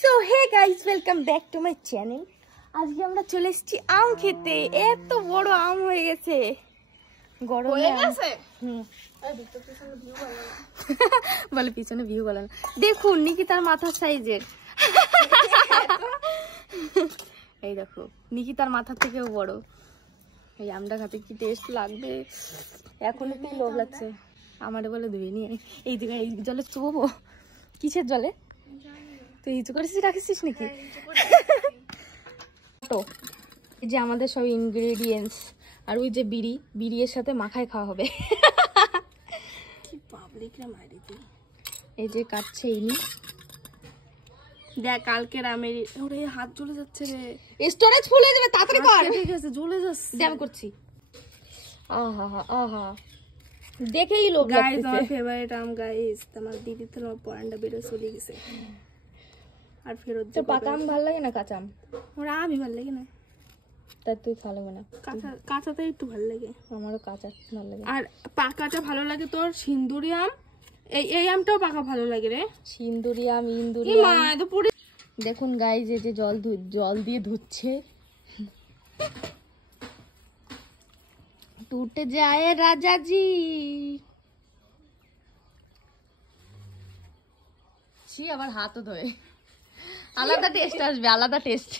So hey guys, welcome back to my channel. আজকে আমরা চলে এসেছি আম খেতে। এত বড় আম হয়ে গেছে, গরম হয়ে গেছে। বলে পিছনে ভিউ বলে না। দেখুন নিকিতার মাথার সাইজের। এই দেখো নিকিতার মাথার থেকেও বড়। এই আমটা খাতে কি টেস্ট লাগবে, এখনো কি লোভ লাগছে। আমারে বলে ধুয়ে নিয়ে এই জলে চুবো। কিসের জলে? তুই ইচু করেছিস, রাখিস নাকি? তো এই যে আমাদের সব ইনগ্রেডিয়েন্টস, আর ওই যে বিড়ি এর সাথে মাখায় খাওয়া হবে। এই যে কাটছে ইনি। দেখ কালকের আমের ওরে হাত জ্বলে যাচ্ছে রে, স্টোরেজ ফুল হয়ে যাবে, তাড়াতাড়ি কর। ঠিক আছে জ্বলে যাচ্ছে, আমি করছি। আহা আহা, দেখেই লোভ গাইস লাগতেছে। আমার ফেভারিট আম গাইস। আমার দিদি তো আমার পয়েন্টটা বেরো চলে গেছে আর ফেরত তো পাকা আম ভালো লাগে না কাঁচা আম? আমার আমই ভালো লাগে না, তাই তুই ভালো লাগে না? কাঁচাটাই একটু ভালো লাগে। আমারও কাঁচা ভালো লাগে। আর পাকাটা ভালো লাগে তোর সিন্দুরি আম। এই আমটাও পাকা ভালো লাগে রে। সিন্দুরি আম, ইন্দুরি মা আম। এত পুরি। দেখুন গাইস, এই যে জল দিয়ে ধুচ্ছে। টুটে যায় রাজাজি। ছি, আবার হাতও ধোয়। আলাদা টেস্ট আসবে, আলাদা টেস্ট।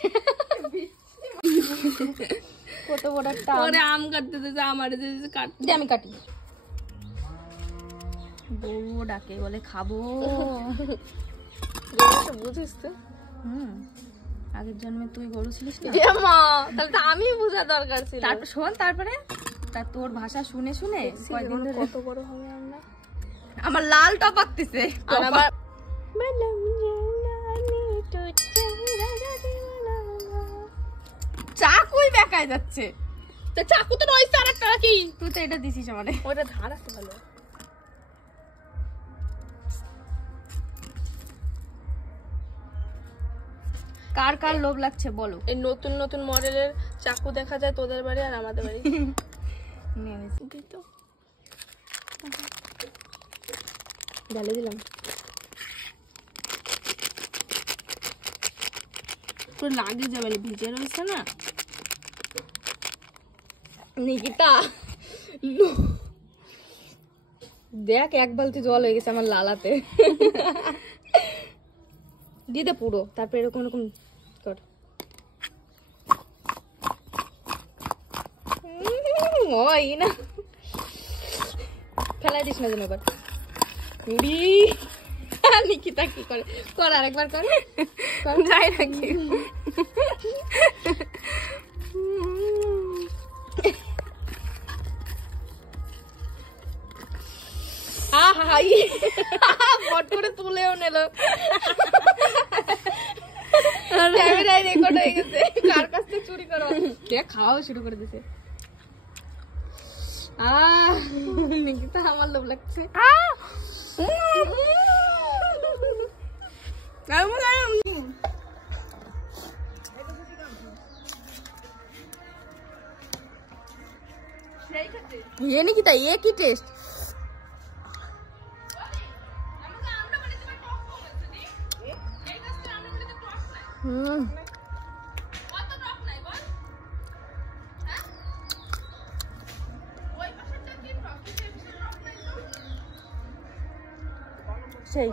কত বড় একটা ওরে আম কাটতে দিতে আমার কাটতে আমি কাটি। বউ ডাকে বলে খাবো। বুঝিস তো? আগের জন্মে তুই গরু ছিলিস না? মা তাহলে তো আমি বোঝা দরকার ছিল। তারপর শোন, তারপরে তোর ভাষা শুনে শুনে কয়দিন ধরে কত বড় হবে আমরা। আমার লাল টপাকতেছে। আর আমার চাকুই বেকায় যাচ্ছে। তো চাকু তো রয়েছে আর একটা কি? তুই তো এটা দিছিস আমারে। ওটা ধার আছে ভালো। কার কার লোভ লাগছে বলো? এই নতুন নতুন মডেলের চাকু দেখা যায় তোদের বাড়ি আর আমাদের বাড়ি। তো ঢালে দিলাম। তোর লাগে যাবে, ভিজে রয়েছে না নিকিতা। দেখ এক বালতি জল হয়ে গেছে আমার লালাতে। দিতে পুরো, তারপর এরকম এরকম কর। ওই না, ফেলাই দিস না যেন এবার। নিকিতা কি করে, কর আরেকবার কর। যাই নাকি বট করে তুলেও নিল। ক্যামেরায় রেকর্ড হয়ে গেছে। কার কাছ থেকে চুরি করো? দেখ খাওয়াও শুরু করে দিছে। নিকিতা আমার লোভ লাগছে। ये निकिता, ये की टेस्ट? সেই